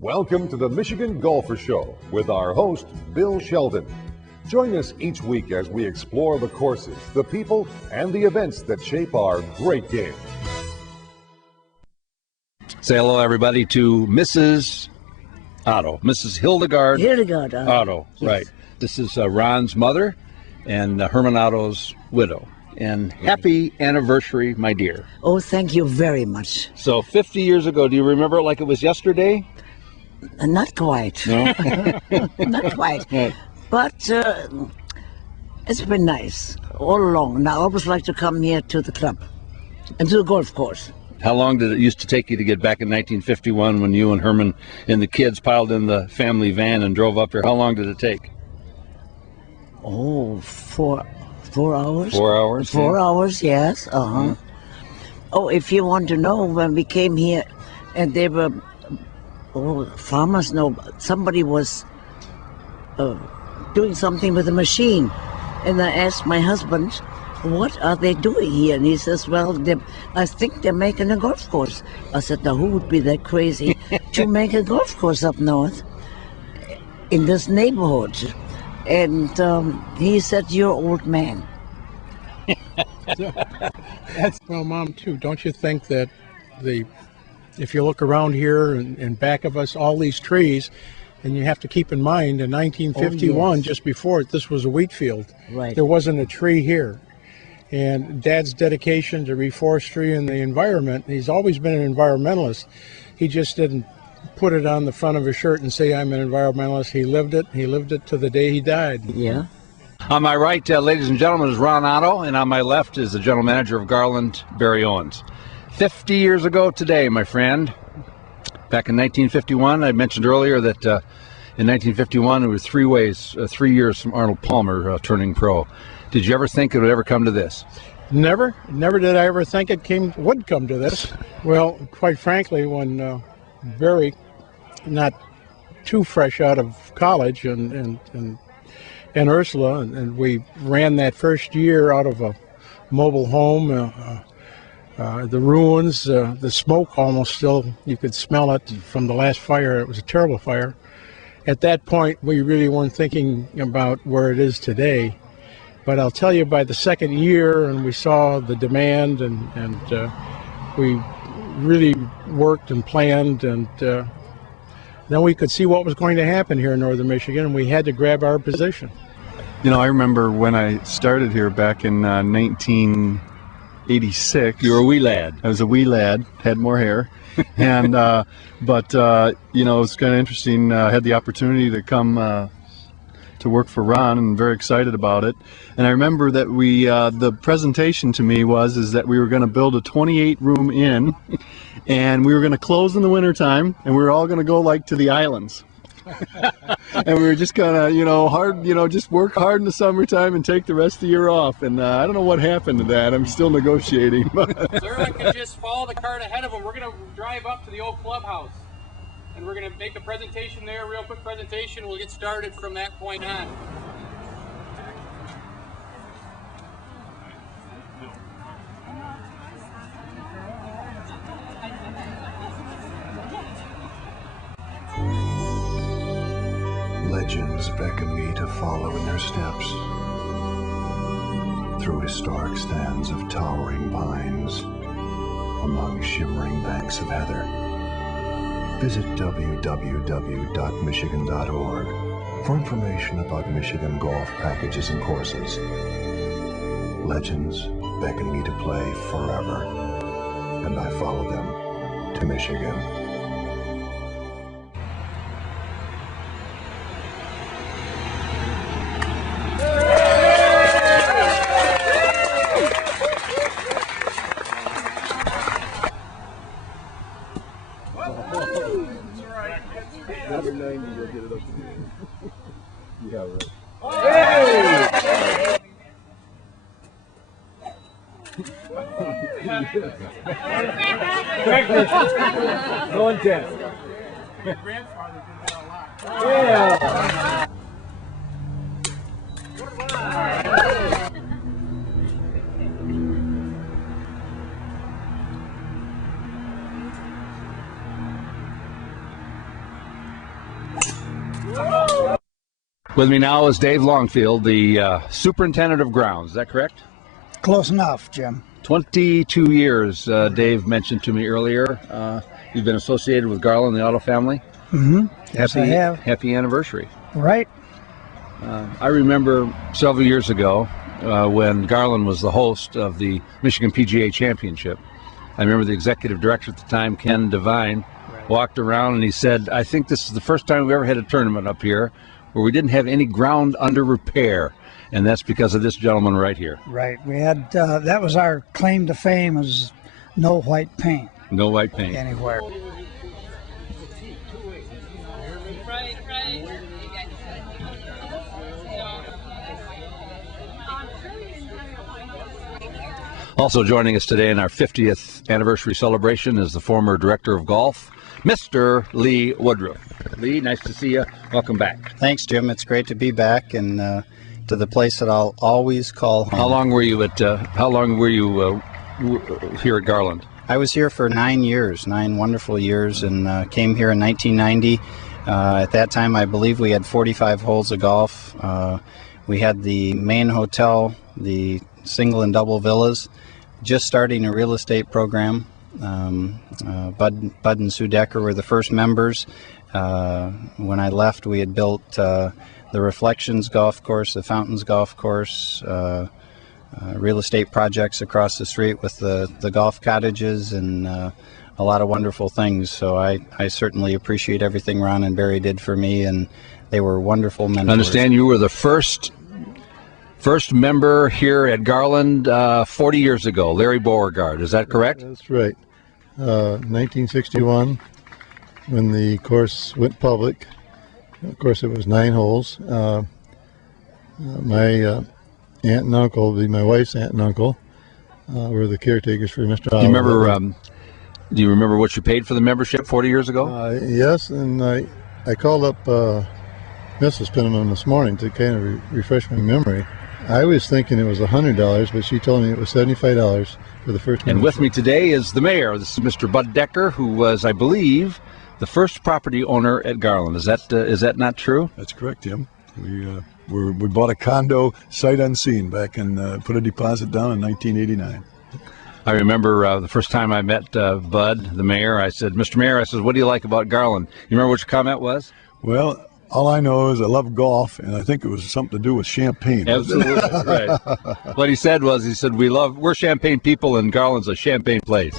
Welcome to the Michigan Golfer Show with our host, Bill Sheldon. Join us each week as we explore the courses, the people, and the events that shape our great game. Say hello, everybody, to Mrs. Otto, Mrs. Hildegard. Hildegard Otto, yes. Right. This is Ron's mother and Herman Otto's widow. And happy anniversary, my dear. Oh, thank you very much. So 50 years ago, do you remember it like it was yesterday? Not quite. No? Not quite. But it's been nice all along. And I always like to come here to the club and to the golf course. How long did it used to take you to get back in 1951 when you and Herman and the kids piled in the family van and drove up here? How long did it take? Oh, 4 hours. 4 hours? 4 hours, yes. Uh-huh. Oh, if you want to know, when we came here and they were, farmers know, somebody was doing something with a machine. And I asked my husband, what are they doing here? And he says, well, I think they're making a golf course. I said, now who would be that crazy to make a golf course up north in this neighborhood? And he said, you're an old man. Well, Mom, too, don't you think that if you look around here and back of us, all these trees, and you have to keep in mind, in 1951, yes. Just before it, this was a wheat field. Right. There wasn't a tree here. And Dad's dedication to reforestry and the environment, he's always been an environmentalist. He just didn't put it on the front of his shirt and say, I'm an environmentalist. He lived it. He lived it to the day he died. Yeah. On my right, ladies and gentlemen, is Ron Otto, and on my left is the general manager of Garland, Barry Owens. 50 years ago today, my friend, back in 1951, I mentioned earlier that in 1951 there were 3 years from Arnold Palmer turning pro. Did you ever think it would ever come to this? Never did I ever think it would come to this. Well, quite frankly, when Barry, not too fresh out of college, and Ursula, and we ran that first year out of a mobile home, the ruins, the smoke almost still, you could smell it from the last fire. It was a terrible fire. At that point, we really weren't thinking about where it is today. But I'll tell you, by the second year, and we saw the demand, and we really worked and planned, and then we could see what was going to happen here in northern Michigan, and we had to grab our position. You know, I remember when I started here back in 1986. You were a wee lad. I was a wee lad, had more hair, and but you know, it was kind of interesting. I had the opportunity to come to work for Ron, and very excited about it. And I remember that the presentation to me was that we were going to build a 28-room inn, and we were going to close in the wintertime, and we were all going to go like to the islands. And we were just gonna, just work hard in the summertime and take the rest of the year off. And I don't know what happened to that. I'm still negotiating. Sir, I can just follow the cart ahead of them. We're gonna drive up to the old clubhouse, and we're gonna make a presentation there, real quick presentation. We'll get started from that point on. Legends beckon me to follow in their steps through historic stands of towering pines, among shimmering banks of heather. Visit www.michigan.org for information about Michigan golf packages and courses. Legends beckon me to play forever, and I follow them to Michigan. Going 10. My grandfather did that a lot. Yeah. With me now is Dave Longfield, the superintendent of grounds. Is that correct? Close enough, Jim. 22 years, Dave mentioned to me earlier. You've been associated with Garland, the Otto family. Mm-hmm. Yes, I have. Happy anniversary. Right. I remember several years ago when Garland was the host of the Michigan PGA Championship. I remember the executive director at the time, Ken Devine, walked around and he said, I think this is the first time we've ever had a tournament up here where we didn't have any ground under repair. And that's because of this gentleman right here. Right. We had, that was our claim to fame, was no white paint. No white paint. Anywhere. Also joining us today in our 50th anniversary celebration is the former director of golf, Mr. Lee Woodruff. Lee, nice to see you. Welcome back. Thanks, Jim. It's great to be back and to the place that I'll always call home. How long were you here at Garland? I was here for 9 years, 9 wonderful years, and came here in 1990. At that time, I believe we had 45 holes of golf. We had the main hotel, the single and double villas, just starting a real estate program. Bud and Sue Decker were the first members. When I left, we had built the Reflections Golf Course, the Fountains Golf Course, real estate projects across the street with the golf cottages, and a lot of wonderful things. So I certainly appreciate everything Ron and Barry did for me, and they were wonderful mentors. I understand you were the first member here at Garland 40 years ago, Larry Beauregard. Is that correct? That's right. 1961, when the course went public. Of course, it was 9 holes. My aunt and uncle, my wife's aunt and uncle, were the caretakers for Mr. Owens. Do you remember what you paid for the membership 40 years ago? Yes, and I called up Mrs. Penniman this morning to kind of refresh my memory. I was thinking it was $100, but she told me it was $75 for the first membership. And with me today is the mayor. This is Mr. Bud Decker, who was, I believe, the first property owner at Garland. Is that not true? That's correct, Jim. We bought a condo sight unseen back and put a deposit down in 1989. I remember the first time I met Bud, the mayor. I said, Mr. Mayor, I said, what do you like about Garland? You remember what your comment was? Well, all I know is I love golf, and I think it was something to do with champagne. Absolutely, right. What he said was, we're Champagne people, and Garland's a champagne place.